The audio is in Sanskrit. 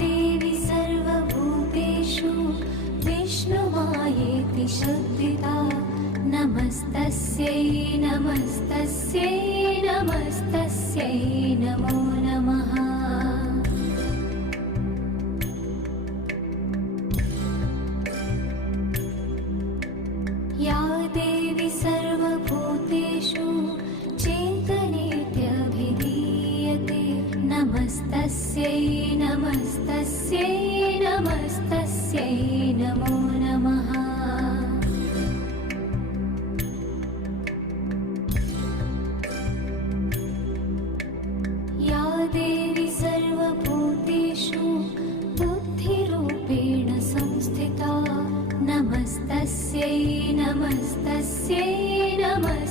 देवी सर्वभूतेषु विष्णुमायेति शुद्धिता नमस्तस्यै नमस्तस्यै नमस्तस्यै नमो नमः। या देवी सर्वभूतेषु चेतनेत्यभिधीयते नमस्तस्यै नमस्तस्यै नमस्तस्यै नमो नमः। या देवी सर्वभूतेषु बुद्धिरूपेण संस्थिता नमस्तस्यै नमस्तस्यै नमस्तस्यै